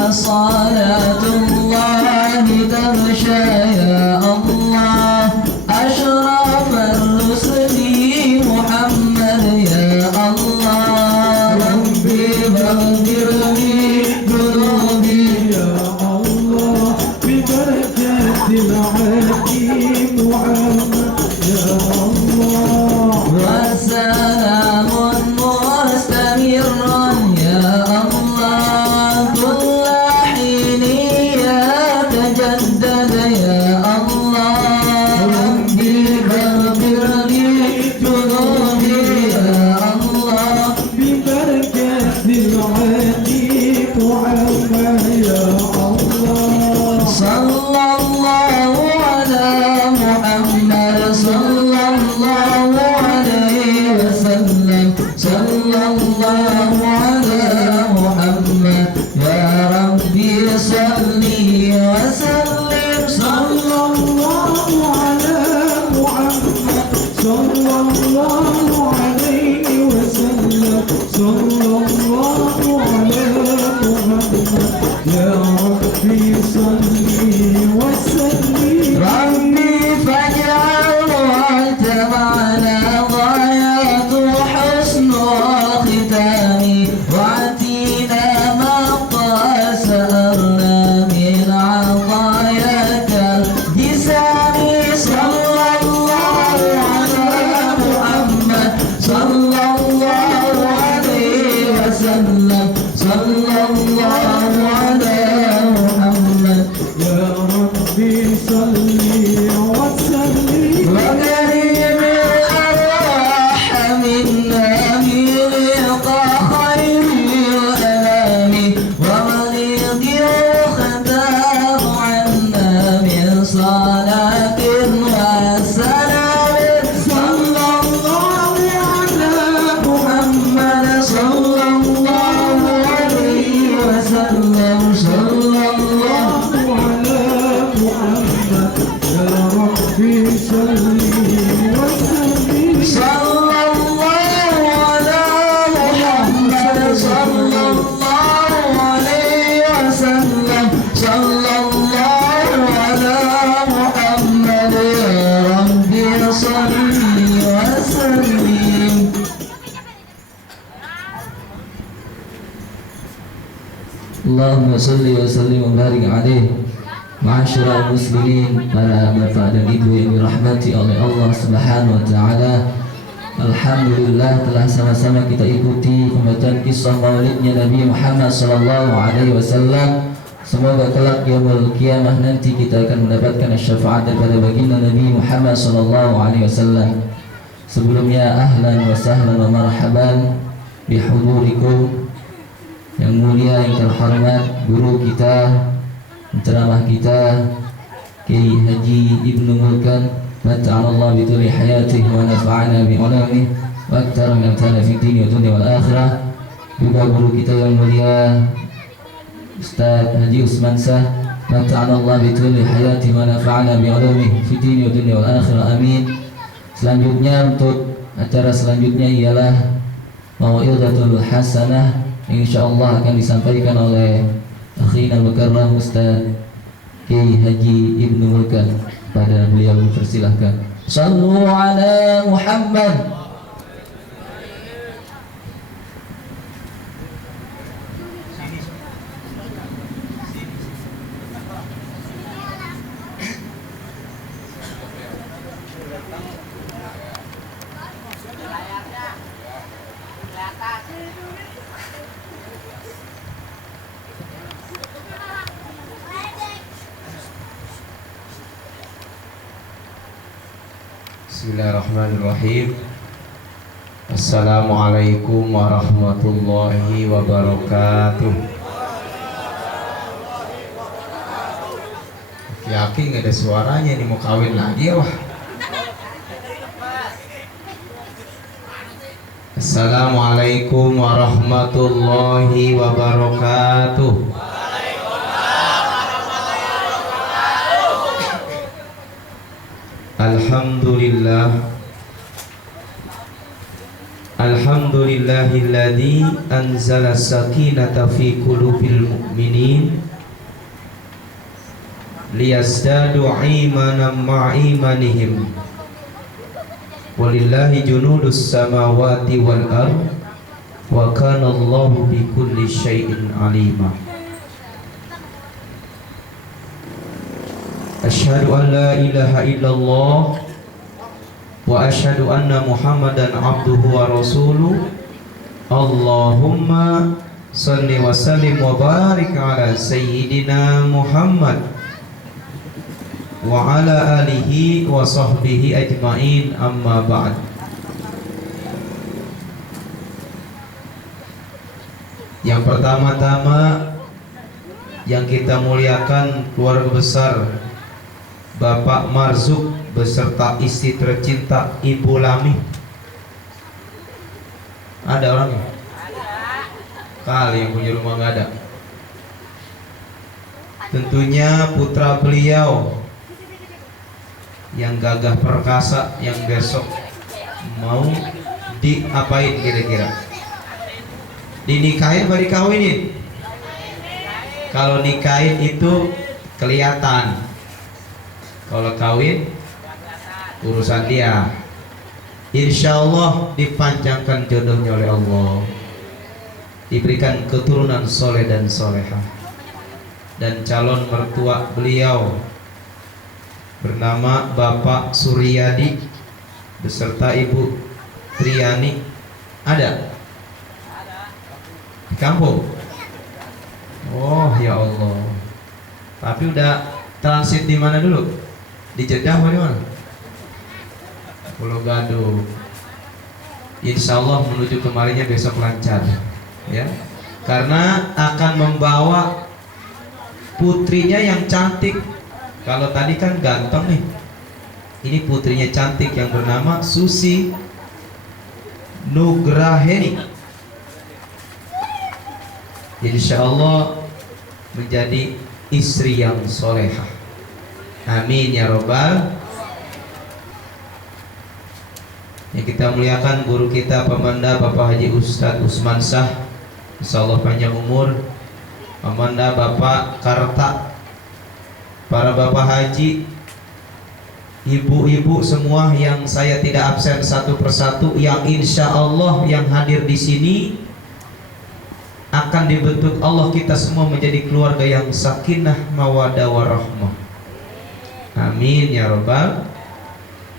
وصلاة الله تغشى يا الله أشرف الرسل محمد يا الله ربي فاغفر لي ذنوبي يا الله ببركة الحكيم محمد يا الله والسلام مستمرا يا الله كل حين يتجدد يا الله ربي فاغفر لي ذنوبي يا الله ببركة العتيق محمد يا الله صلى الله على محمد Allahumma salli wa sallim wa barik alaih. Ma'asyiral muslimin, para bapak dan ibu yang dirahmati oleh Allah Subhanahu wa taala. Alhamdulillah telah sama-sama kita ikuti pembacaan kisah maulidnya Nabi Muhammad sallallahu alaihi wasallam. Semoga kelak yaumul qiyamah nanti kita akan mendapatkan syafaat daripada baginda Nabi Muhammad sallallahu alaihi wasallam. Sebelumnya ahlan wa sahlan wa marhaban bihudurikum. Yang mulia, yang terhormat guru kita, penceramah kita Kiai Haji Ibnu Mulkan, mata'alallah bituli hayatih wa nafa'ana bi'ulami wa aktar min amtana fi dini wa dunia wal akhirah. Juga guru kita yang mulia Ustaz Haji Usman Sah, mata'alallah bituli hayatih wa nafa'ana bi'ulami fi dini wa dunia wal akhirah, amin. Selanjutnya, untuk acara selanjutnya ialah mau'izatul hasanah, insyaallah akan disampaikan oleh akhina al-mukarram Ustaz Kiai Haji Ibnu Mulkan. Pada beliau dipersilahkan. Sallu ala Muhammad. Bismillahirrahmanirrahim. Assalamualaikum warahmatullahi wabarakatuh. Yakin nggak ada suaranya nih, mau kawin lagi ya wah. Assalamualaikum warahmatullahi wabarakatuh. Alhamdulillah, alhamdulillahilladzi anzala sakinata fi qulubil mu'minin liyazdadu imanan ma'imanihim walillahi junudus samawati wal ard wa kana Allahu bikulli syai'in alima. Asyhadu an la ilaha illallah wa asyhadu anna Muhammadan abduhu wa rasuluh. Allahumma salli wa sallim wa barik ala sayyidina Muhammad wa ala alihi wa sahbihi ajmain, amma ba'd. Yang pertama-tama yang kita muliakan keluarga besar Bapak Marzuk beserta istri tercinta Ibu Lami. Ada orangnya? Kali yang punya rumah nggak ada. Tentunya putra beliau yang gagah perkasa, yang besok mau diapain kira-kira? Dinikahin apa dikawinin? Kalau nikahin itu kelihatan. Kalau kawin urusan dia. Insya Allah dipanjangkan jodohnya oleh Allah, diberikan keturunan soleh dan solehah. Dan calon mertua beliau bernama Bapak Suryadi beserta Ibu Triani. Ada di kampung? Oh ya Allah. Tapi udah transit di mana dulu? Di Jeddah apa di mana? Pulau Gadung. Insya Allah menuju kemarinya besok lancar, ya. Karena akan membawa putrinya yang cantik. Kalau tadi kan ganteng nih, ini putrinya cantik yang bernama Susi Nugraheni. Insya Allah menjadi istri yang solehah. Amin ya robbal Kita muliakan guru kita Pemanda Bapak Haji Ustadz Usman Shah, insyaallah panjang umur. Pemanda Bapak Karta, para bapak haji, ibu-ibu semua yang saya tidak absen satu persatu, yang insya Allah yang hadir di sini akan dibentuk Allah kita semua menjadi keluarga yang sakinah mawadah warahmah. Amin ya rabbal.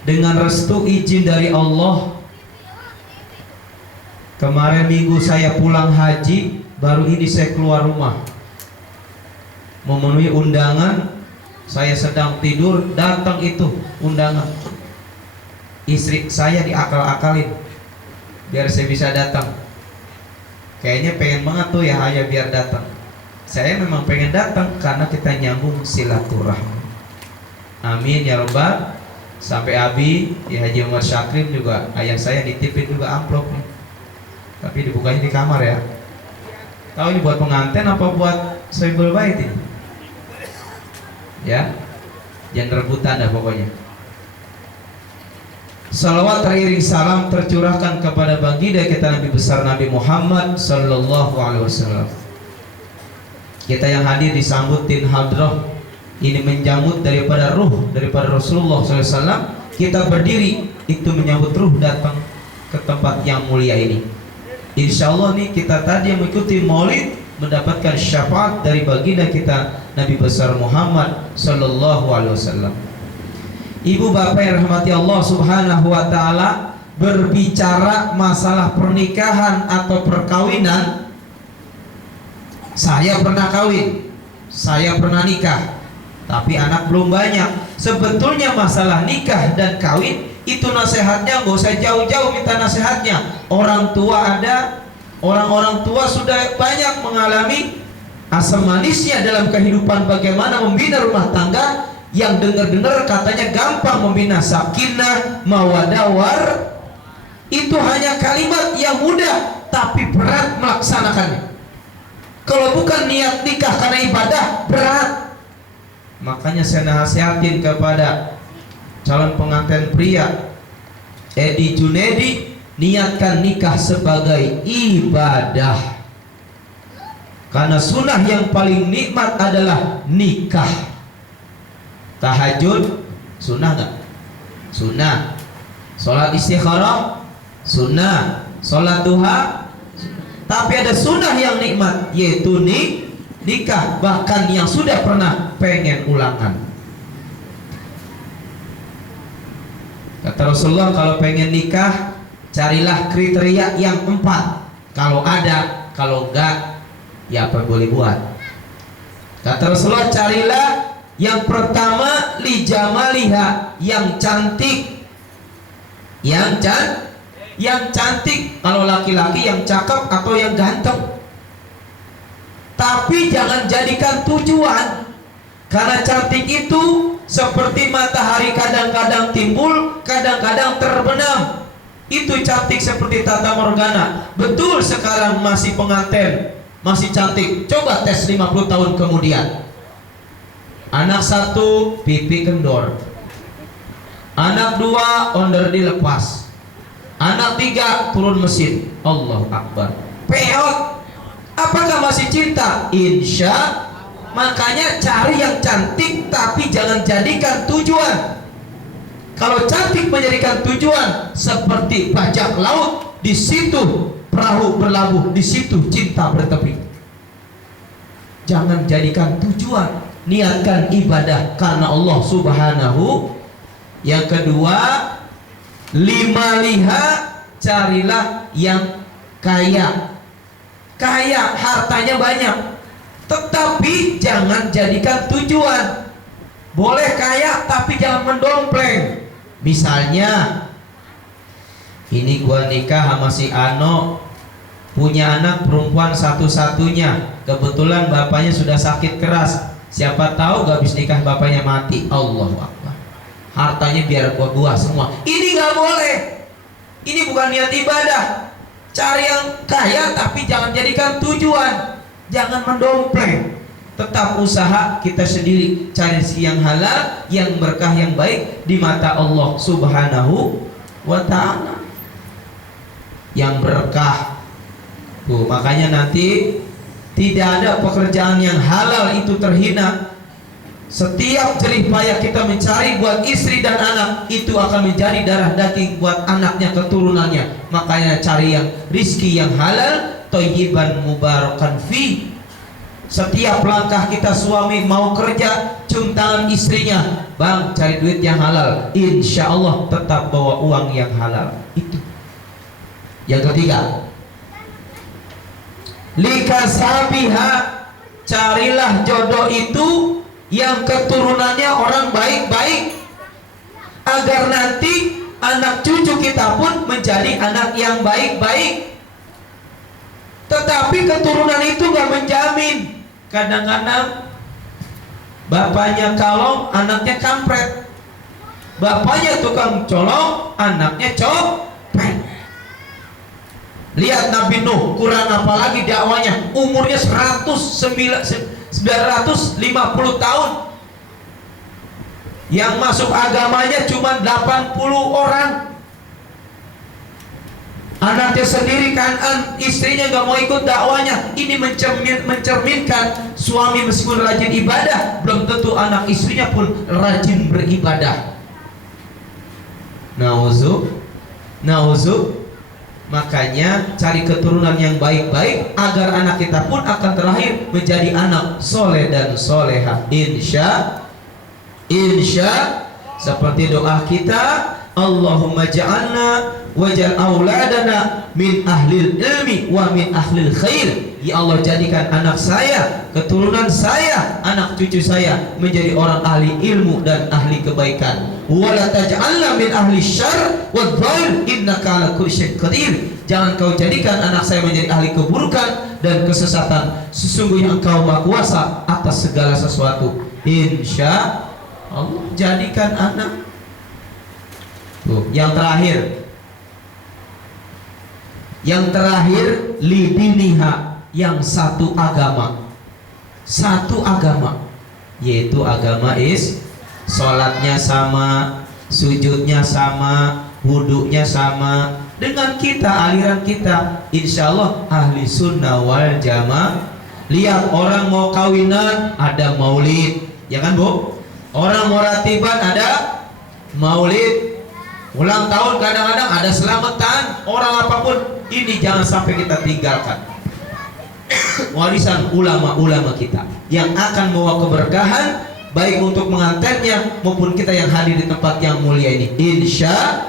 Dengan restu izin dari Allah, kemarin minggu saya pulang haji, baru ini saya keluar rumah memenuhi undangan. Saya sedang tidur, datang itu undangan. Istri saya diakal-akalin biar saya bisa datang. Kayaknya pengen banget tuh ya ayah biar datang. Saya memang pengen datang karena kita nyambung silaturahmi. Amin ya rabbal. Sampai Abi ya Haji Umar Syakrim juga, ayah saya nitipin juga amplop nih. Tapi dibukanya di kamar ya. Tahu ini buat pengantin apa buat sohibul bait ini? Ya, jangan rebutan dah pokoknya. Salawat teriring salam tercurahkan kepada baginda kita Nabi besar Nabi Muhammad sallallahu alaihi wasallam. Kita yang hadir disambutin hadrah ini menjambut daripada ruh daripada Rasulullah sallallahu alaihi wasallam. Kita berdiri itu menyambut ruh datang ke tempat yang mulia ini. Insya Allah nih kita tadi yang mengikuti maulid mendapatkan syafaat dari baginda kita Nabi besar Muhammad sallallahu alaihi wasallam. Ibu bapak yang rahmati Allah subhanahu wa ta'ala, berbicara masalah pernikahan atau perkawinan, saya pernah kawin, saya pernah nikah, tapi anak belum banyak. Sebetulnya masalah nikah dan kawin itu nasihatnya nggak usah jauh-jauh minta nasihatnya. Orang tua ada, orang-orang tua sudah banyak mengalami asam manisnya dalam kehidupan bagaimana membina rumah tangga. Yang dengar-dengar katanya gampang membina sakinah mawadah war, itu hanya kalimat yang mudah tapi berat melaksanakannya. Kalau bukan niat nikah karena ibadah, berat. Makanya saya nasihatin kepada calon pengantin pria, Edi Junedi, niatkan nikah sebagai ibadah. Karena sunnah yang paling nikmat adalah nikah. Tahajud sunnah nggak? Sunnah. Sholat istikharah sunnah. Sholat duha. Tapi ada sunnah yang nikmat, yaitu nikah. Bahkan yang sudah pernah pengen ulangan. Kata Rasulullah, kalau pengen nikah carilah kriteria yang 4. Kalau ada, kalau enggak ya apa boleh buat. Kata Rasulullah, carilah yang pertama li jamaliha, yang cantik. Yang cantik, kalau laki-laki yang cakep atau yang ganteng. Tapi jangan jadikan tujuan. Karena cantik itu seperti matahari, kadang-kadang timbul, kadang-kadang terbenam. Itu cantik seperti Tata Morgana. Betul sekarang masih pengantin, masih cantik. Coba tes 50 tahun kemudian. Anak 1 pipi kendor, anak 2 onder dilepas, anak 3 turun mesin. Allahu Akbar. Peot. Apakah masih cinta? Insya. Makanya cari yang cantik tapi jangan jadikan tujuan. Kalau cantik menjadikan tujuan, seperti bajak laut, di situ perahu berlabuh, di situ cinta bertepi. Jangan jadikan tujuan. Niatkan ibadah karena Allah subhanahu. Yang kedua, liha, carilah yang kaya. Kaya, hartanya banyak, tetapi jangan jadikan tujuan. Boleh kaya tapi jangan mendompleng. Misalnya, ini gua nikah sama si Ano, punya anak perempuan satu-satunya, kebetulan bapaknya sudah sakit keras. Siapa tahu gak habis nikah bapaknya mati. Allahu Akbar. Hartanya biar gua semua. Ini gak boleh. Ini bukan niat ibadah. Cari yang kaya tapi jangan jadikan tujuan. Jangan mendompleng. Tetap usaha kita sendiri, cari yang halal, yang berkah, yang baik di mata Allah subhanahu wa ta'ala. yang berkah. Tuh, makanya nanti tidak ada pekerjaan yang halal itu terhina. Setiap jerih payah kita mencari buat istri dan anak, itu akan menjadi darah daging buat anaknya, keturunannya. Makanya cari yang rizki yang halal, thayyiban mubarakan fi. Setiap langkah kita suami mau kerja, cium tangan istrinya, bang cari duit yang halal, insya Allah tetap bawa uang yang halal. Itu. Yang ketiga, likasabiha, carilah jodoh itu yang keturunannya orang baik-baik, agar nanti anak cucu kita pun menjadi anak yang baik-baik. Tetapi keturunan itu gak menjamin. Kadang-kadang bapaknya kalong, anaknya kampret. Bapaknya tukang colong, anaknya copet. Lihat Nabi Nuh, kurang apalagi dakwanya, umurnya 950 tahun. Yang masuk agamanya cuma 80 orang. Anaknya sendiri Kan'an, istrinya gak mau ikut dakwanya. Ini mencerminkan suami meskipun rajin ibadah, belum tentu anak istrinya pun rajin beribadah. Nauzu. Makanya cari keturunan yang baik-baik, agar anak kita pun akan terlahir menjadi anak soleh dan solehah. Insya seperti doa kita, Allahumma ja'alna waj'al auladana min ahlil ilmi wa min ahlil khair. Ya Allah, jadikan anak saya, keturunan saya, anak cucu saya menjadi orang ahli ilmu dan ahli kebaikan. Wa la taj'alna min ahli syarr wa dhair innaka ala kulli syai'in qadir. Jangan kau jadikan anak saya menjadi ahli keburukan dan kesesatan. Sesungguhnya engkau maha kuasa atas segala sesuatu. Insya Allah, jadikan anak. Tuh, yang terakhir lidiniha, yang satu agama, yaitu agama sholatnya sama, sujudnya sama, wudhunya sama dengan kita, aliran kita, insya Allah ahli sunnah wal jamaah. Lihat orang mau kawinan ada maulid, ya kan Bu? Orang mau ratiban ada maulid, ulang tahun kadang-kadang ada selamatan, orang apapun. Ini jangan sampai kita tinggalkan warisan ulama-ulama kita yang akan membawa keberkahan baik untuk mengantarnya maupun kita yang hadir di tempat yang mulia ini, insya.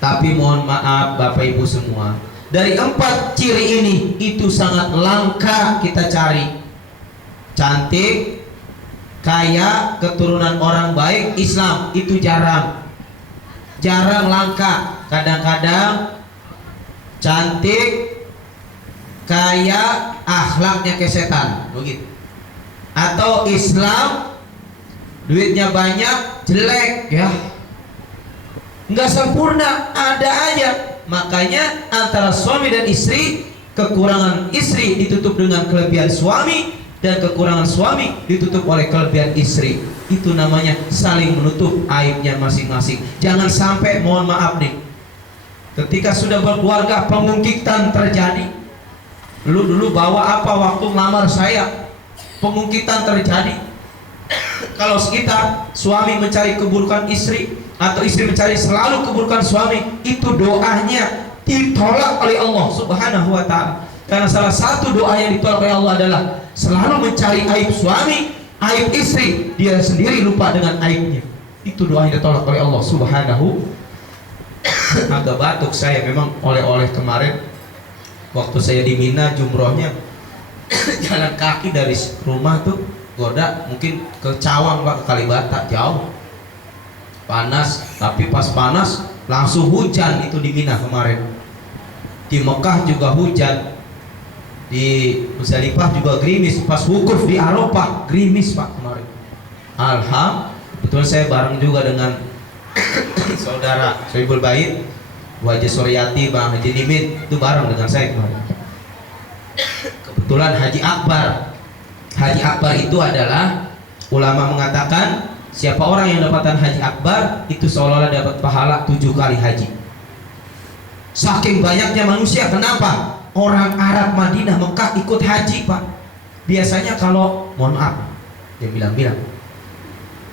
Tapi mohon maaf Bapak Ibu semua, dari 4 ciri ini itu sangat langka kita cari. Cantik, kaya, keturunan orang baik, Islam, itu jarang langka. Kadang-kadang cantik, kaya, akhlaknya kayak setan, begitu. Atau Islam, duitnya banyak, jelek, ya, nggak sempurna, ada aja. Makanya antara suami dan istri, kekurangan istri ditutup dengan kelebihan suami, dan kekurangan suami ditutup oleh kelebihan istri. Itu namanya saling menutup aibnya masing-masing. Jangan sampai, mohon maaf nih, ketika sudah berkeluarga pemungkitan terjadi. Dulu bawa apa waktu melamar saya? Pemungkitan terjadi. Kalau kita suami mencari keburukan istri, atau istri mencari selalu keburukan suami, itu doanya ditolak oleh Allah Subhanahu wa ta'ala. Karena salah satu doa yang ditolak oleh Allah adalah selalu mencari aib suami, aib istri, dia sendiri lupa dengan aibnya. Itu doa yang ditolak oleh Allah Subhanahu. Agak batuk saya memang oleh-oleh kemarin waktu saya di Mina jumrohnya. Jalan kaki dari rumah tuh Goda mungkin ke Cawang Pak, ke Kalibata, jauh, panas. Tapi pas panas langsung hujan itu di Mina kemarin. Di Mekah juga hujan, di Musdalifah juga gerimis, pas wukuf di Arafah gerimis Pak kemarin. Alhamdulillah, betul saya bareng juga dengan saudara Sohibul Bait, Bu Haji Suryati, Bang Haji Nimin, itu bareng dengan saya kemarin. Kebetulan Haji Akbar itu adalah ulama mengatakan siapa orang yang dapatkan Haji Akbar itu seolah-olah dapat pahala 7 kali haji. Saking banyaknya manusia. Kenapa? Orang Arab Madinah Mekah ikut haji Pak. Biasanya kalau, mohon maaf, dia bilang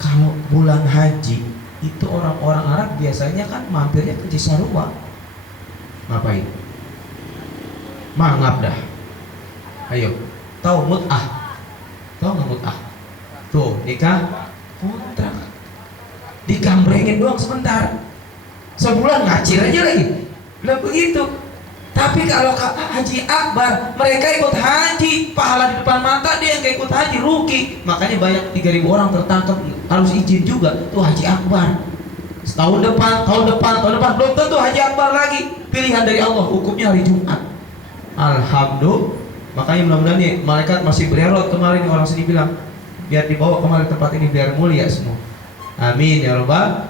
kalau bulan haji itu orang-orang Arab biasanya kan mampirnya ke Cisarua. Ngapain? Mangap dah. Ayo, tahu mut'ah? Tahu nggak mut'ah? Tuh, nikah kontrak. Digambrengin doang sebentar. Sebulan ngacir aja lagi. Udah begitu. Tapi kalau haji akbar, mereka ikut haji, pahala di depan mata, dia yang ikut haji, rugi. Makanya banyak 3.000 orang tertangkap, harus izin juga. Tuh haji akbar. Tahun depan, belum tentu haji akbar lagi. Pilihan dari Allah, hukumnya hari Jumat. Alhamdulillah. Makanya mudah-mudahan nih, malaikat masih berherot. Kemarin orang sini bilang, biar dibawa kemarin tempat ini biar mulia semua. Amin ya Rabbal.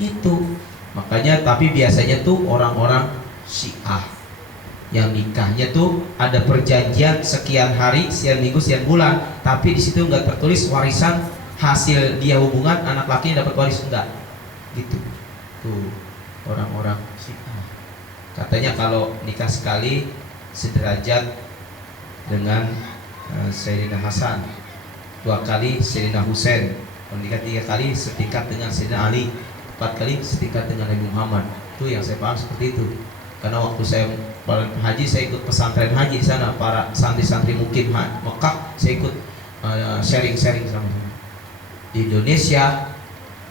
Gitu. Makanya tapi biasanya tuh orang-orang Syiah yang nikahnya tuh ada perjanjian sekian hari, sekian minggu, sekian bulan, tapi di situ nggak tertulis warisan hasil dia hubungan anak lakinya dapat waris, enggak. Gitu. Tuh orang-orang Syiah. Katanya kalau nikah sekali sederajat dengan Sayyidina Hasan, 2 kali Sayyidina Husain, menikah 3 kali setingkat dengan Sayyidina Ali, 4 kali setingkat dengan Nabi Muhammad. Itu yang saya paham seperti itu. Karena waktu saya haji, saya ikut pesantren haji di sana, para santri-santri mukim Mekah, saya ikut sharing-sharing sama-sama. Di Indonesia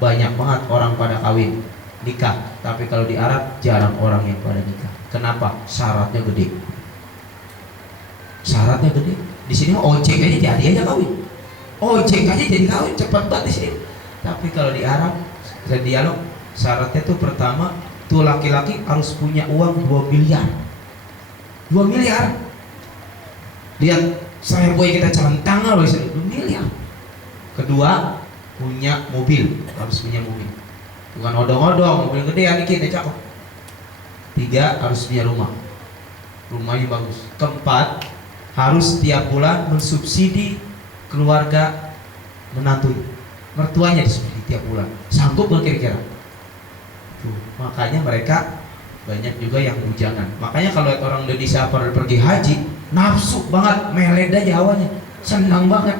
banyak banget orang pada kawin nikah, tapi kalau di Arab jarang orang yang pada nikah. Kenapa? Syaratnya gede. Syaratnya gede. Di sini ojek aja jadi aja kawin. Ojek aja jadi kawin cepat banget di sini. Tapi kalau di Arab, saya dialog, syaratnya tuh pertama tuh laki-laki harus punya uang 2 miliar. 2 miliar. Lihat saya boy kita centang loh, 2 miliar. Kedua, punya mobil, harus punya mobil. Bukan odong-odong, mobil gede ya dikit ya cakep. 3, harus punya rumah. Rumahnya bagus. Keempat, harus tiap bulan mensubsidi keluarga menantu, mertuanya disubsidi tiap bulan. Sanggup nggak kira-kira? Tuh, makanya mereka banyak juga yang bujangan. Makanya kalau orang Indonesia pergi haji, nafsu banget, meled aja awalnya, senang banget.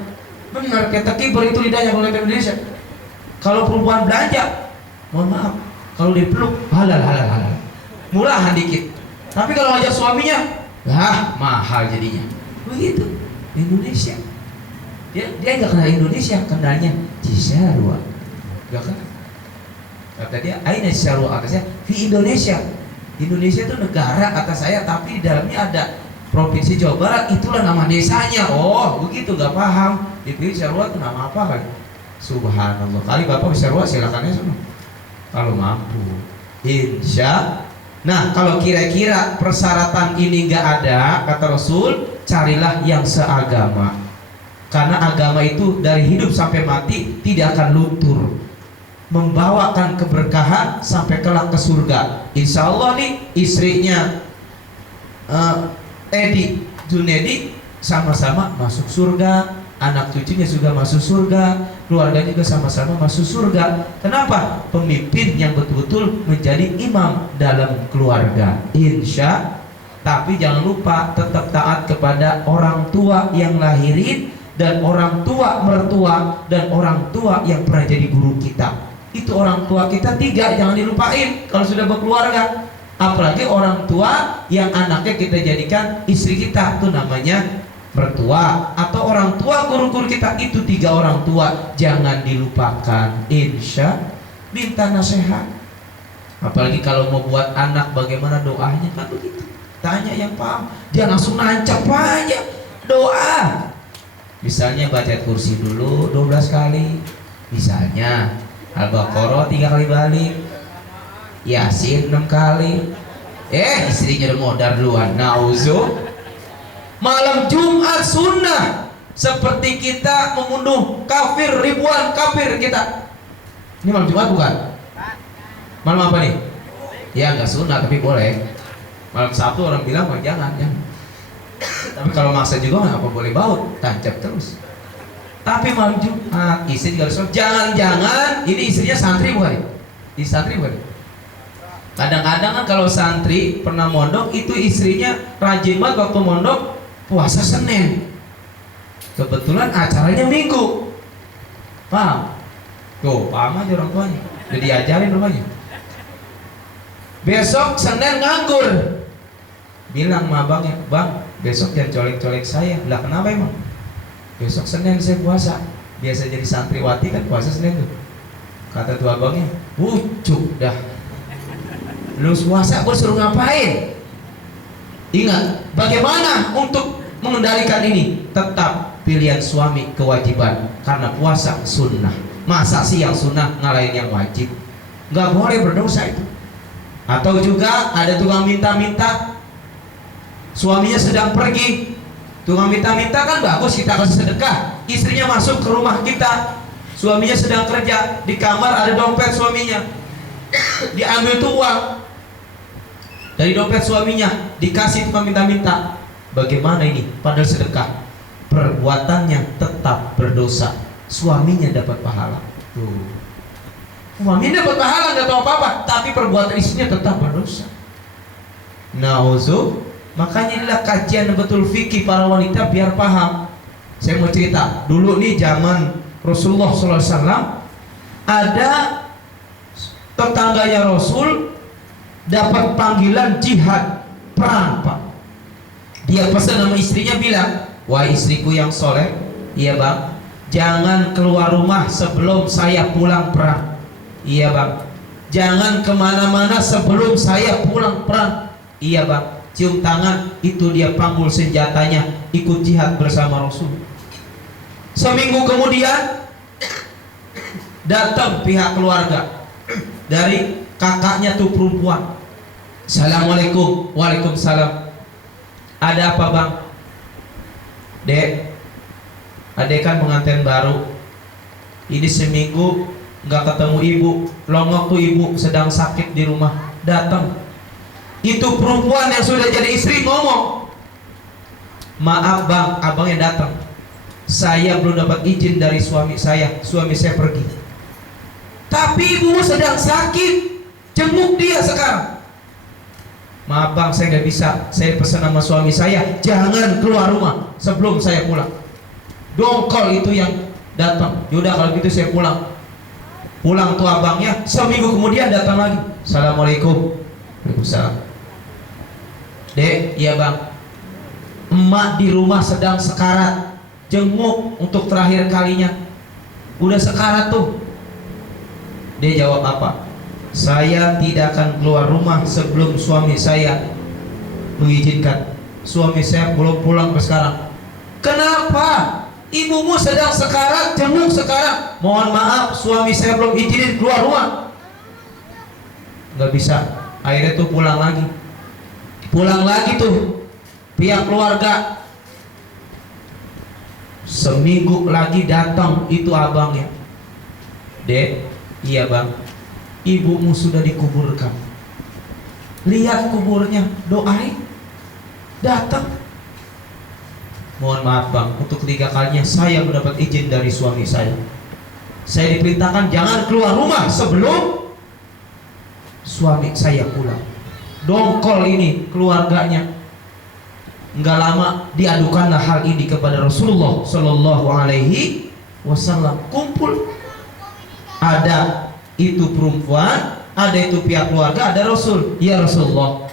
Benar kata kiper itu lidahnya kalau ke Indonesia. Kalau perempuan belanja, mohon maaf, kalau dipeluk halal, murahan dikit. Tapi kalau ngajak suaminya, mahal jadinya. Begitu Indonesia. Dia nggak kenal Indonesia, kenalnya Cisarua. Nggak kenal. Kata dia, aina Cisarua, kata saya, di Indonesia. Indonesia itu negara kata saya, tapi di dalamnya ada Provinsi Jawa Barat, itulah nama desanya. Oh, begitu, nggak paham. Dipilih Cisarua itu nama apa kan? Subhanallah. Kali Bapak bisa Cisarua, silakan aja sama. Kalau mampu, insya. Nah, kalau kira-kira persyaratan ini nggak ada, kata Rasul, carilah yang seagama. Karena agama itu dari hidup sampai mati tidak akan luntur, membawakan keberkahan sampai kelak ke surga. Insya Allah nih istrinya Edi Junedi sama-sama masuk surga, anak cucunya juga masuk surga, keluarga juga sama-sama masuk surga. Kenapa? Pemimpin yang betul-betul menjadi imam dalam keluarga. Insya. Tapi jangan lupa tetap taat kepada orang tua yang lahirin, dan orang tua mertua, dan orang tua yang pernah jadi guru kita. Itu orang tua kita 3, jangan dilupain kalau sudah berkeluarga. Apalagi orang tua yang anaknya kita jadikan istri kita, itu namanya mertua. Atau orang tua guru-guru kita, itu 3 orang tua, jangan dilupakan. Insya. Minta nasihat. Apalagi kalau mau buat anak, bagaimana doanya, kan begitu. Tanya yang paham, dia langsung nancap aja doa. Misalnya baca kursi dulu 12 kali, misalnya Al-Baqarah 3 kali balik, Yasin 6 kali. Istrinya udah modar duluan. Nauzu. Malam Jumat sunnah, seperti kita mengunduh kafir, ribuan kafir kita. Ini malam Jumat bukan? Malam apa nih? Ya nggak sunnah tapi boleh. Malam Sabtu orang bilang jangan. Tapi kalau maksa juga nggak apa boleh baut, tancap terus. Tapi malam Jumat istri juga harus. Jangan-jangan ini istrinya santri bukan? Di santri bukan? Kadang-kadang kan kalau santri pernah mondok itu istrinya rajin banget waktu mondok puasa Senin. Kebetulan acaranya Minggu. Paham? Tuh, paham aja orang tuanya. Udah diajarin rumahnya. Besok Senin nganggur. Bilang sama abangnya, "Bang, besok jangan colek-colek saya." Lah kenapa emang? "Besok Senin saya puasa." Biasa jadi santriwati kan puasa Senin tuh. Kata tuh abangnya, "Pucuk dah. Lu puasa gue suruh ngapain?" Ingat, bagaimana untuk mengendalikan ini? Tetap pilihan suami kewajiban, karena puasa sunnah. Masa sih yang sunnah ngalahin yang wajib? Nggak boleh, berdosa itu. Atau juga ada tukang minta-minta, suaminya sedang pergi. Tukang minta-minta kan bagus, kita kasih sedekah. Istrinya masuk ke rumah kita, suaminya sedang kerja, di kamar ada dompet suaminya, diambil tuh uang dari dompet suaminya, dikasih tukang minta-minta. Bagaimana ini? Padahal sedekah. Perbuatannya tetap berdosa, suaminya dapat pahala. Tuh, suaminya dapat pahala, nggak tahu apa-apa, tapi perbuatan istrinya tetap berdosa. Nauzu. Makanya inilah kajian betul fikih para wanita biar paham. Saya mau cerita dulu nih, zaman Rasulullah SAW ada tetangganya Rasul dapat panggilan jihad, perang Pak. Dia pesan sama istrinya, bilang, "Wahai istriku yang soleh, iya bang, jangan keluar rumah sebelum saya pulang perang." "Iya bang." "Jangan kemana-mana sebelum saya pulang perang." "Iya bang." Cium tangan, itu dia panggul senjatanya, ikut jihad bersama Rasul. Seminggu kemudian datang pihak keluarga dari kakaknya tuh perempuan. "Assalamualaikum." "Waalaikumsalam." "Ada apa bang?" "Dek, adek kan pengantin baru. Ini seminggu nggak ketemu ibu. Longok tuh ibu sedang sakit di rumah." Datang itu perempuan yang sudah jadi istri ngomong, "Maaf bang," abangnya datang, "saya belum dapat izin dari suami saya pergi. Tapi ibu sedang sakit, jenguk dia sekarang." "Maaf bang, saya nggak bisa. Saya pesan sama suami saya, jangan keluar rumah sebelum saya pulang." Dongkol itu yang datang. "Yaudah kalau gitu saya pulang." Pulang tuh abangnya, seminggu kemudian datang lagi. "Assalamualaikum." "Waalaikumsalam." "Dek, iya bang, emak di rumah sedang sekarat, jenguk untuk terakhir kalinya. Udah sekarat tuh." Dia jawab apa? "Saya tidak akan keluar rumah sebelum suami saya mengizinkan." "Suami saya belum pulang ke sekarang." "Kenapa? Ibumu sedang sekarat, jenguk sekarang." "Mohon maaf, suami saya belum izinin keluar rumah." Nggak bisa. Akhirnya tuh pulang lagi tuh pihak keluarga. Seminggu lagi datang itu abangnya. "Dek, iya bang, ibumu sudah dikuburkan. Lihat kuburnya, doain." Datang. "Mohon maaf bang, untuk ketiga kalinya saya mendapat izin dari suami saya. Saya diperintahkan jangan keluar rumah sebelum suami saya pulang." Dongkol ini keluarganya. Enggak lama diadukanlah hal ini kepada Rasulullah Sallallahu Alaihi Wasallam. Kumpul, ada itu perempuan, ada itu pihak keluarga, ada Rasul. "Ya Rasulullah."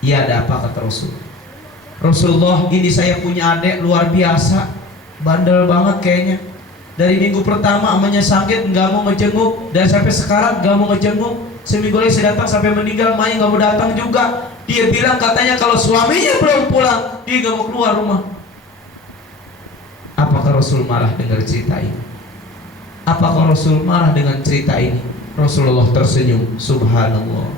"Ya, ada apa?" kata Rasul. "Rasulullah, ini saya punya adik luar biasa, bandel banget kayaknya. Dari minggu pertama amanya sakit, nggak mau ngejenguk, dan sampai sekarang nggak mau ngejenguk. Seminggu lagi saya datang sampai meninggal, emaknya nggak mau datang juga. Dia bilang katanya kalau suaminya belum pulang, dia nggak mau keluar rumah." Apakah Rasul marah dengar cerita ini? Apakah Rasul marah dengan cerita ini? Rasulullah tersenyum. Subhanallah.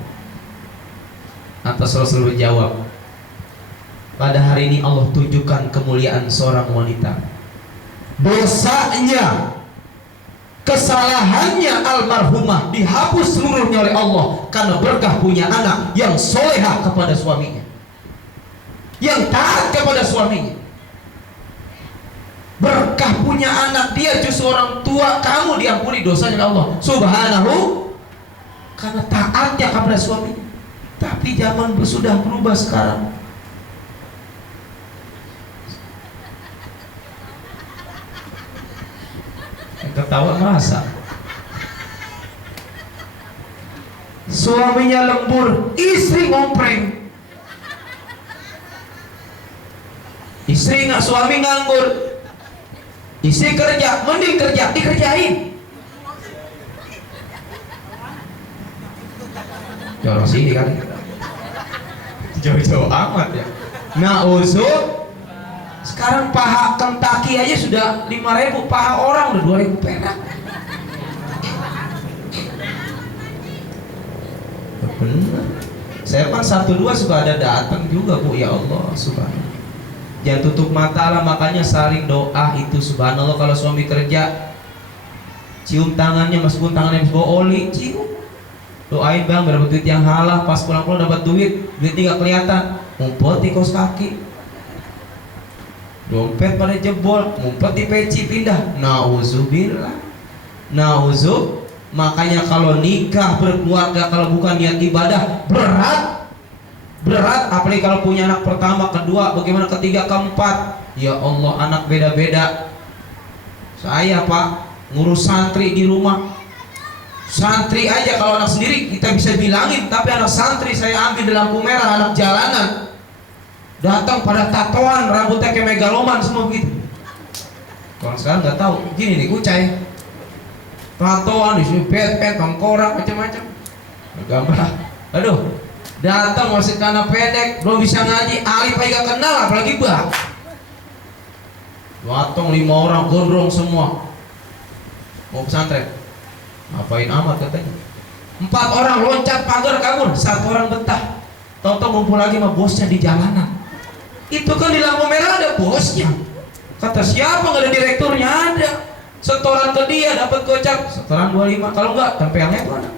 Atas Rasul menjawab, "Pada hari ini Allah tunjukkan kemuliaan seorang wanita. Dosanya, kesalahannya almarhumah dihapus seluruhnya oleh Allah karena berkah punya anak yang solehah kepada suaminya, yang taat kepada suaminya. Berkah punya anak, dia justru orang tua kamu diampuni dosanya oleh Allah Subhanahu, karena taat kepada suami. Tapi zaman sudah berubah sekarang. Ketawa merasa. Suaminya lembur, istri ngompreng. Istri nggak, suami nganggur. Istri kerja, mending kerja dikerjain. Jorok sini kan, jauh-jauh amat ya. Nah, sekarang paha Kentucky aja sudah 5.000, paha orang udah 2.000 perak. Benar. Saya kan 1-2 suka ada datang juga Bu, ya Allah subhanallah. Jangan tutup mata lah, makanya saling doa itu subhanallah. Kalau suami kerja, cium tangannya, meskipun tangannya bawa oli, cium. Doain bang, dapat duit yang halal, pas pulang-pulang dapat duitnya nggak kelihatan, ngumpet di kos kaki, dompet pada jebol, ngumpet di peci pindah. Nauzubillah, makanya kalau nikah berkeluarga kalau bukan niat ibadah berat, apalagi kalau punya anak pertama, kedua, bagaimana ketiga, keempat. Ya Allah, anak beda-beda. Saya Pak ngurus santri di rumah. Santri aja kalau anak sendiri kita bisa bilangin, tapi anak santri saya ambil di lampu merah, anak jalanan datang pada tatoan, rambutnya kayak megaloman semua begitu. Kalau sekarang nggak tahu, gini nih kucai, tatoan di sini, Batman, tengkorak, macam-macam, gambar. Aduh, datang masih celana pendek, belum bisa ngaji, alif aja gak kenal, apalagi bah. Datang 5 orang gondrong semua, mau pesantren. Ngapain amat katanya. 4 orang loncat pagar kabur, 1 orang betah. Tahu-tahu ngumpul lagi sama bosnya di jalanan. Itu kan di lampu merah ada bosnya. Kata siapa, nggak ada direkturnya, ada. Setoran ke dia dapat gocap, setoran 25. Kalau enggak, tempelnya itu ada.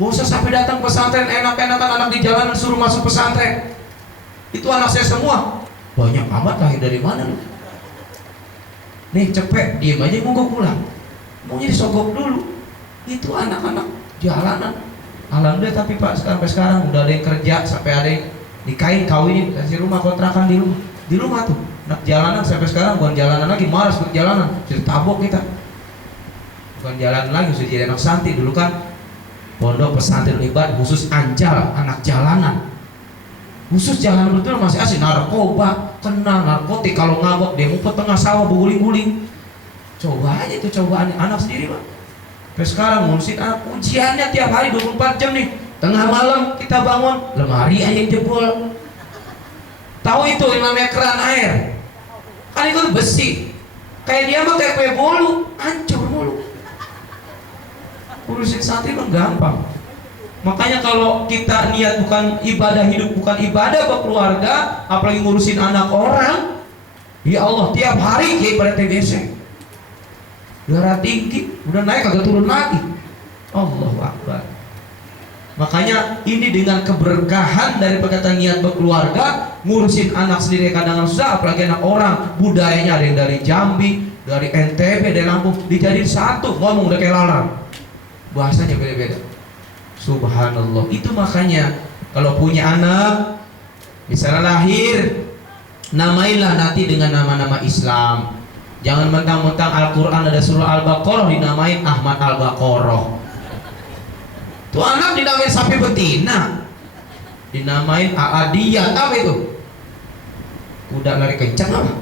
Bosnya sampai datang pesantren, enak-enakan anak di jalanan suruh masuk pesantren. Itu anak saya semua. Banyak amat, lahir dari mana lu? Nih cepet, diem aja nunggu pulang. Maunya disogok dulu. Itu anak-anak jalanan. Alhamdulillah, tapi Pak sampai sekarang udah ada yang kerja, sampai ada yang nikahin, kawinin, kasih rumah, kontrakan di rumah tuh. Anak jalanan sampai sekarang bukan jalanan lagi, malas berjalanan, sudah tabok kita. Bukan jalan lagi, sudah jadi anak santri. Dulu kan pondok pesantren ibadah khusus anjal, anak jalanan. Khusus jalanan betul masih asli narkoba, kena narkotik, kalau ngabok dia ngumpet tengah sawah berguling-guling. Coba aja itu cobaan anak sendiri Pak. Sampai sekarang ngurusin anak, ujiannya tiap hari 24 jam nih. Tengah malam kita bangun, lemari aja yang jebol. Tahu itu yang namanya keran air? Kan itu besi. Kayak dia mah kayak kue bolu, hancur mulu. Urusin santri mah gampang. Makanya kalau kita niat bukan ibadah hidup, bukan ibadah berkeluarga, apalagi ngurusin anak orang, ya Allah, tiap hari kayak pada TBC. Darah tinggi, udah naik agak turun lagi. Allahu Akbar. Makanya ini dengan keberkahan dari perkataan niat berkeluarga, ngurusin anak sendiri kadang susah, apalagi anak orang. Budayanya ada yang dari Jambi, dari NTB, dari Lampung, dijadiin satu, ngomong udah kayak lalang. Bahasanya beda-beda. Subhanallah. Itu makanya kalau punya anak, misalnya lahir, namailah nanti dengan nama-nama Islam. Jangan mentang-mentang Al-Quran ada surah Al-Baqarah dinamain Ahmad Al-Baqarah. Tuh anak dinamain sapi betina, dinamain Aadiyah, apa itu? Kuda lari kencang apa?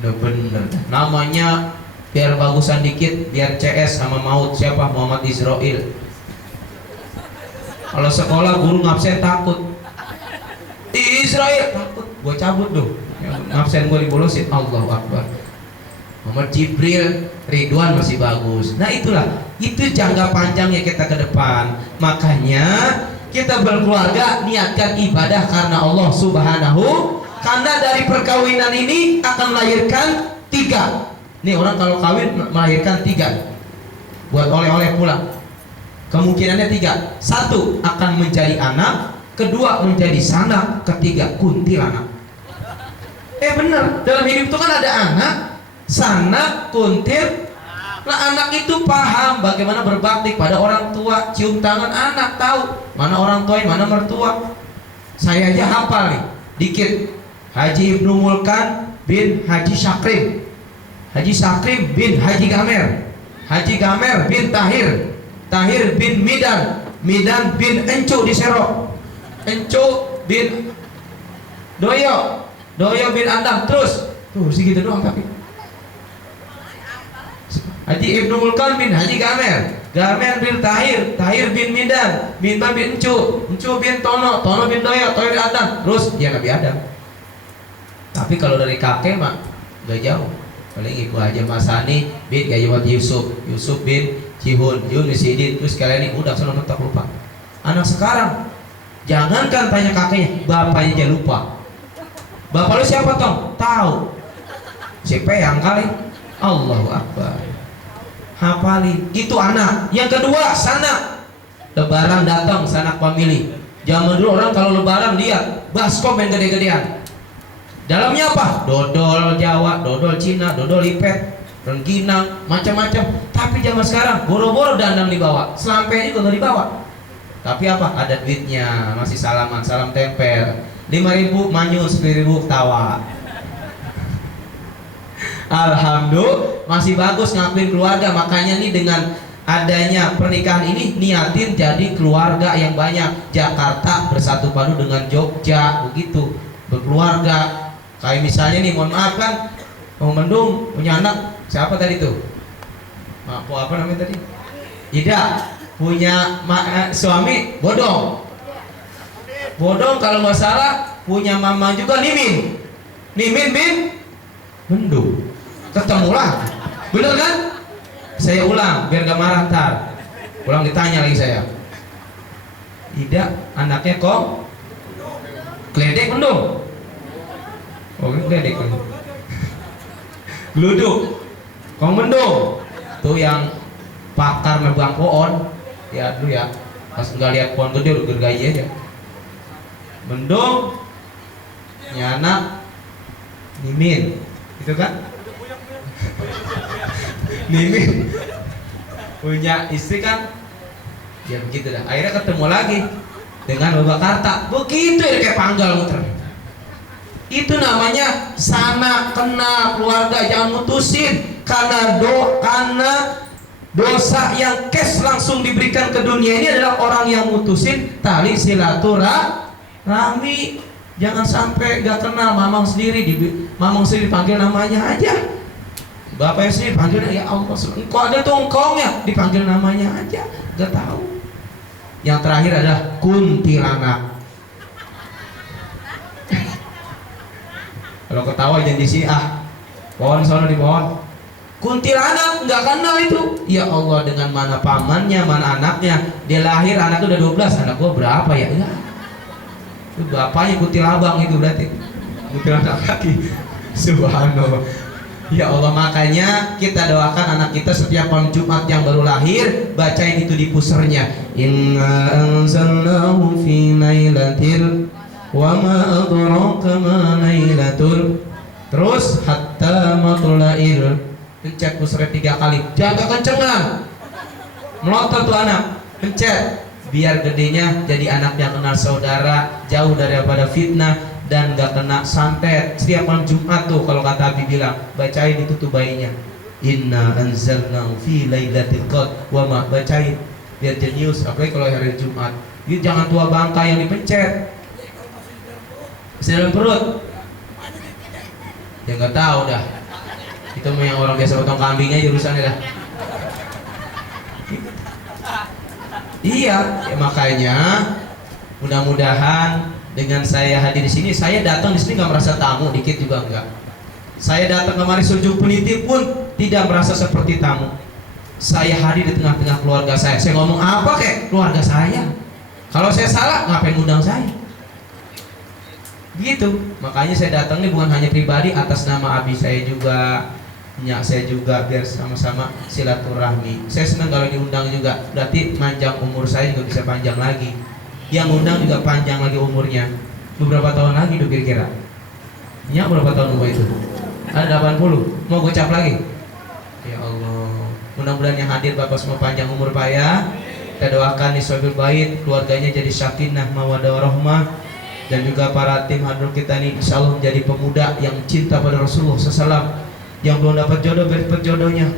Udah bener. Namanya biar bagusan dikit, biar CS sama maut. Siapa? Muhammad Israel. Kalau sekolah guru ngabsen takut. Israel takut, gua cabut tuh. Ngabsen gua dibolosin. Allahu Akbar. Muhammad Jibril, Ridwan masih bagus. Nah itulah, itu jangka panjangnya kita ke depan. Makanya kita berkeluarga niatkan ibadah karena Allah Subhanahu. Karena dari perkawinan ini akan melahirkan 3. Nih orang kalau kawin melahirkan 3. Buat oleh-oleh pulang. Kemungkinannya 3. 1 akan menjadi anak, 2 menjadi sanak, 3 kuntilanak. Bener, dalam hidup itu kan ada anak, sanak, kuntil, Nah, anak itu paham bagaimana berbakti pada orang tua. Cium tangan anak, tahu mana orang tua, mana mertua. Saya aja hafal nih, dikit. Haji Ibnu Mulkan bin Haji Syakrim, Haji Syakrim bin Haji Gamer, Haji Gamer bin Tahir, Tahir bin Midan, Midan bin Encu di Serok, Encu bin Doyo, Doyo bin Andam. Terus segitu doang. Tapi Haji Ibnu Mulkan bin Haji Gamer, Gamer bin Tahir, Tahir bin Midan, Midan bin Encu, Encu bin Tono, Tono bin Doyo, Toyo bin Adam. Terus dia Nabi Adam. Tapi kalau dari kakek mah gak jauh. Paling Ibu Haji Masani bin Haji Yusuf, Yusuf bin Cihun, Cihun bin Sidin. Terus kalian ini udah selalu mentok lupa. Anak sekarang jangankan tanya kakeknya, bapaknya aja lupa. Bapak lu siapa Tong? Tahu. Si Peyang kali. Allahu Akbar. Hafalin. Itu anak. Yang kedua, sanak. Lebaran datang, sanak family. Zaman dulu orang kalau lebaran lihat baskom yang gede-gedean. Dalamnya apa? Dodol Jawa, dodol Cina, dodol ipet, rengginang, macam-macam. Tapi zaman sekarang boro-boro dandang dibawa, selampe juga nggak dibawa. Tapi apa? Ada duitnya, masih salaman, salam tempel. 5.000 manyus, 10.000 tawa. Alhamdulillah masih bagus ngakuin keluarga. Makanya nih dengan adanya pernikahan ini niatin jadi keluarga yang banyak. Jakarta bersatu padu dengan Jogja, begitu berkeluarga. Kayak misalnya nih, mohon maaf kan, mau Mendung punya anak siapa tadi tuh? Apa namanya tadi? Ida punya suami Bodong. Bodong kalau nggak salah punya mama juga Nimin. Nimin bin Mendung. Ketemu lah, bener kan? Saya ulang biar gak marah ntar. Ulang ditanya lagi saya. Ida anaknya kok Kledek Mendung. Oh, Kledek Geluduk Kong Mendung. Tuh yang pakar nebang pohon. Ya dulu ya, pas nggak lihat pohon gede udah gergaji aja. Mendung punya anak Mimin, gitu kan? Mimin punya istri kan? Ya begitu dah. Akhirnya ketemu lagi dengan Bapak Karta. Begitu ya kayak panggal muter. Itu namanya sanak kenal keluarga. Jangan mutusin karena dosa yang cash langsung diberikan ke dunia ini adalah orang yang mutusin tali silaturahmi. Jangan sampai gak kenal mamang sendiri dipanggil namanya aja. Bapaknya sendiri panggilnya ya Allah. Kok ada tuh engkongnya dipanggil namanya aja, gak tahu. Yang terakhir adalah kuntilanak. Kalau ketawa jangan disiah. Pohon sono di pohon. Kuntilanak nggak kenal itu. Ya Allah, dengan mana pamannya, mana anaknya. Dia lahir anaknya udah 12. Anak gua berapa ya? Ya. Itu bapaknya kuntilabang itu berarti. Kuntilanak lagi. Subhanallah. Ya Allah, makanya kita doakan anak kita setiap malam Jumat yang baru lahir, bacain itu di pusernya. Inna anzalnahu fi lailatil wa ma adraka ma lailatul. Terus hatta matla'il. Pencet pusernya 3 kali. Jaga kencengan. Melotot tuh anak. Pencet biar gedenya jadi anak yang kenal saudara, jauh daripada fitnah dan gak kena santet. Setiap malam Jumat tuh kalau kata Abi bilang, bacain itu tuh bayinya. Inna anzalnahu fi lailatul qadr wa ma, bacain biar jenius. Apalagi kalau hari Jumat. Jadi jangan tua bangka yang dipencet. Masih dalam perut. Ya nggak tahu dah. Itu mah yang orang biasa potong kambingnya jurusannya dah. Iya, ya makanya mudah-mudahan dengan saya hadir di sini, saya datang di sini nggak merasa tamu, dikit juga enggak. Saya datang kemari Sujuk Peniti pun tidak merasa seperti tamu. Saya hadir di tengah-tengah keluarga saya. Saya ngomong apa kayak keluarga saya. Kalau saya salah, ngapain undang saya? Gitu. Makanya saya datang ini bukan hanya pribadi, atas nama abi saya juga, nyak saya juga, biar sama-sama silaturahmi. Saya senang kalau diundang juga. Berarti panjang umur saya juga bisa panjang lagi. Yang undang juga panjang lagi umurnya. Beberapa tahun lagi tuh kira-kira. Nyak berapa tahun umur itu? Ada 80. Mau gocap lagi? Ya Allah. Mudah-mudahan yang hadir Bapak semua panjang umur Pak ya. Kita doakan di Sohibul Bait keluarganya jadi sakinah mawaddah warahmah, dan juga para tim hadroh kita ini insya Allah menjadi pemuda yang cinta pada Rasulullah SAW. Yang belum dapat jodoh berdapat jodohnya.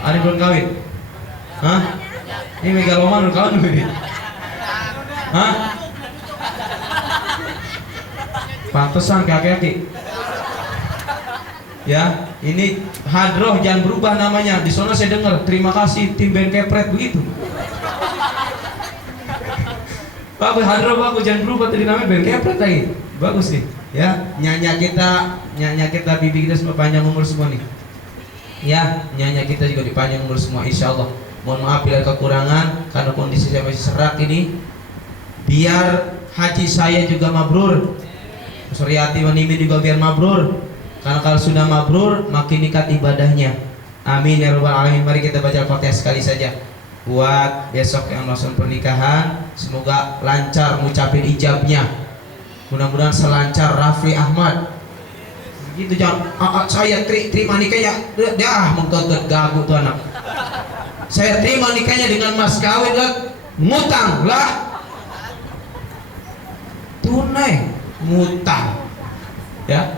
Ada yang belum kawin? Hah? Ini megaloman udah kawin ini? Hah? Pantesan kaki-kaki. Ya, ini hadroh jangan berubah namanya. Di sana saya dengar terima kasih tim band kepret begitu. Bagus hadroh bagus, jangan berubah tadi namanya band kepret lagi. Bagus nih. Ya, nyanyi kita bibi kita semua panjang umur semua nih. Ya, nyanyi kita juga dipanjang umur semua insya Allah. Mohon maaf bila kekurangan karena kondisi saya masih serak ini. Biar haji saya juga mabrur, Suryati Wanimi juga biar mabrur. Karena kalau sudah mabrur makin nikah ibadahnya. Amin ya rabbal alamin. Mari kita baca Al-Fatihah sekali saja. Buat besok yang melaksanakan pernikahan, semoga lancar ngucapin ijabnya. Mudah-mudahan selancar Rafli Ahmad. Gitu jangan saya terima nikahnya. Dah mengkotot gagu tuh anak. Saya terima nikahnya dengan mas kawin lah, ngutang lah. Tunai ngutang. Ya.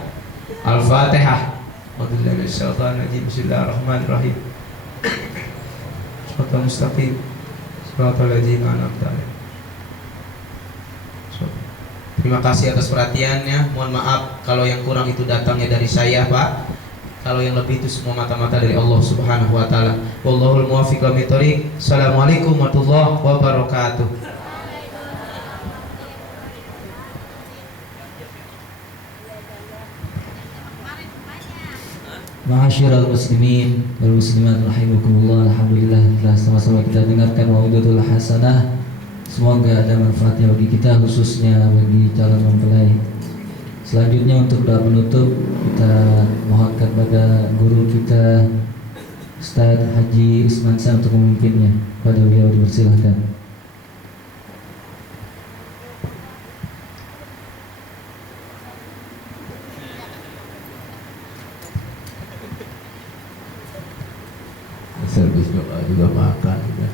Al-Fatihah. Bismillahirrahmanirrahim. Shiratal mustaqim. Shiratal ladzina an'amta 'alaihim. Terima kasih atas perhatiannya. Mohon maaf kalau yang kurang itu datangnya dari saya, Pak. Kalau yang lebih itu semua mata-mata dari Allah Subhanahu wa taala. Wallahul muwaffiq ila thoriq. Assalamualaikum warahmatullahi wabarakatuh. Ma'asyiral muslimin wal muslimat rahimakumullah. Alhamdulillah telah sama-sama kita dengarkan mau'izatul hasanah. Semoga ada manfaatnya bagi kita, khususnya bagi calon mempelai. Selanjutnya untuk doa penutup kita mohonkan pada guru kita Ustaz Haji Ismansyah untuk memimpinnya. Pada beliau dipersilahkan. Servis doa juga makan ya.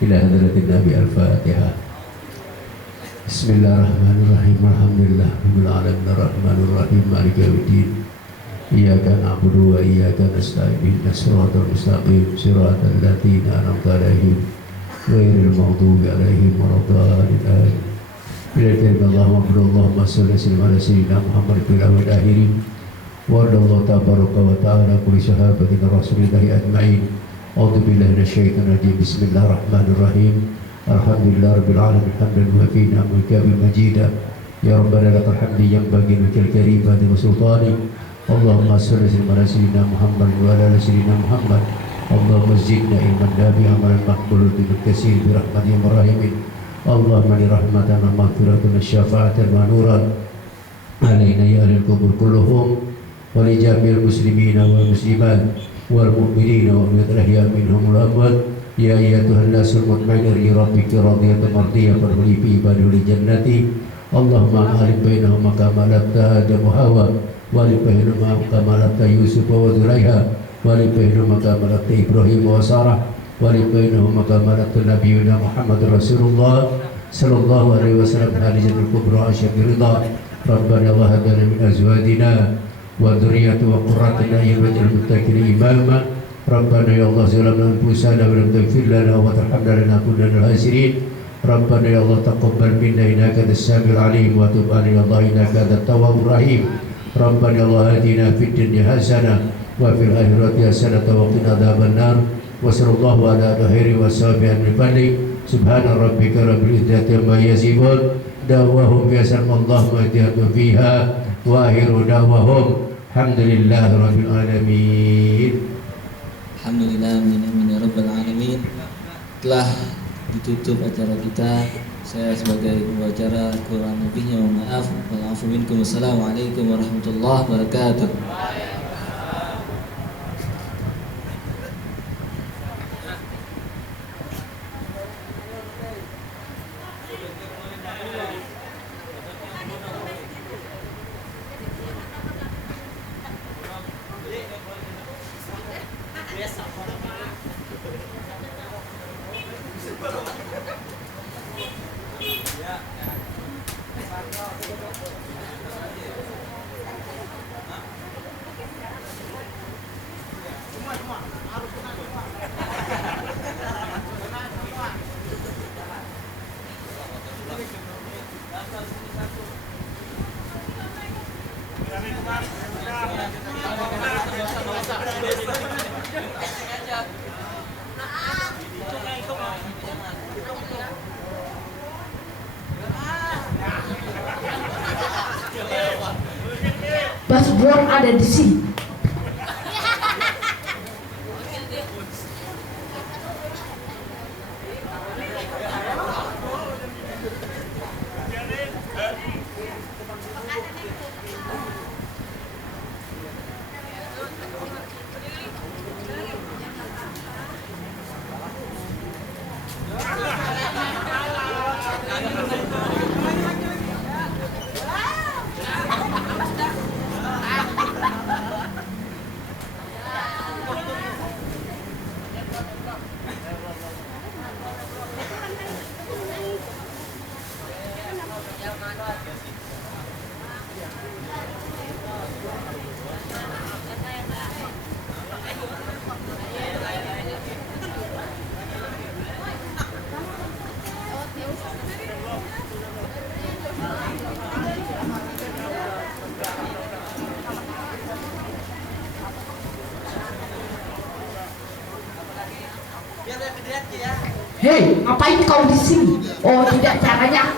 Ila hadratin Nabi Al-Fatihah. Bismillahirrahmanirrahim. Alhamdulillah rabbil alamin arrahmanir rahim maliki yaumiddin. Iyyaka na'budu wa iyyaka nasta'in ihdinas siratal mustaqim siratal ladzina an'amta 'alaihim ghairil maghdubi 'alaihim waladdallin. Allahumma shalli ala sayyidina Muhammad fil awwal akhirin wa radallahu tabaraka wa ta'ala kulli sahabatina rasulillahi ajma'in. A'udzu billahi minasyaitonir rajim. Bismillahirrahmanirrahim. Alhamdulillah rabbil alamin hamdan wa fi ni'matika bil majida. Ya rabbana lakal hamdu yanbaghi likal karimati wa sultani. Allahumma shalli ala sayyidina Muhammad wa ala sayyidina Muhammad. Allahumma zidna ilman nafi'an amalan maqbulan bil katsir bi rahmatika ya rahimin. Allahumma li rahmatan wa maghfiratan wa syafa'atan wa nuran alaina ya alil kubur kulluhum wa li jami'il muslimina wal muslimat wal mu'minina wa min al-ahya minhum wal amwat. Ya ayyatuhan nasul mutma'inna li rabbika radiyatan mardiyah farhuli fi ibadihi jannati. Allahumma alif bainahum kama labta Adam wa Hawa wa alif bainahum kama labta Yusuf wa Dzulaiha wa alif bainahum kama labta Ibrahim wa Sarah wa alif bainahum kama labta Nabiyuna Muhammad Rasulullah sallallahu alaihi wasallam halijatul kubra asyakir ridha. Rabbana wa hab lana min azwajina wa dhurriyyatina wa qurrata a'yun waj'alna lil muttaqina imama. Rabbana ya Allah zalamna anfusana wa lam taghfir lana wa tarhamna lanakunanna minal khasirin. Rabbana ya Allah taqabbal minna innaka antas samiul alim wa tub 'alaina ya Allah innaka antat tawwabur rahim. Rabbana ya Allah atina fid dunya hasanah wa fil akhirati hasanah wa qina adzabannar. Wa sallallahu ala alihi wa sahbihi. Subhana rabbika rabbil izzati amma yasifun. Da'wahum Allahumma ihdina fiha wa akhiru da'wahum alhamdulillahi rabbil alamin. Alhamdulillah amin ya rabbal alamin. Telah ditutup acara kita. Saya sebagai pembicara kurang lebihnya mohon maaf. Wa'afu minkum. Wassalamualaikum warahmatullahi wabarakatuh. Basbor ada di sini. Hei, ngapain kau di sini? Oh, tidak caranya.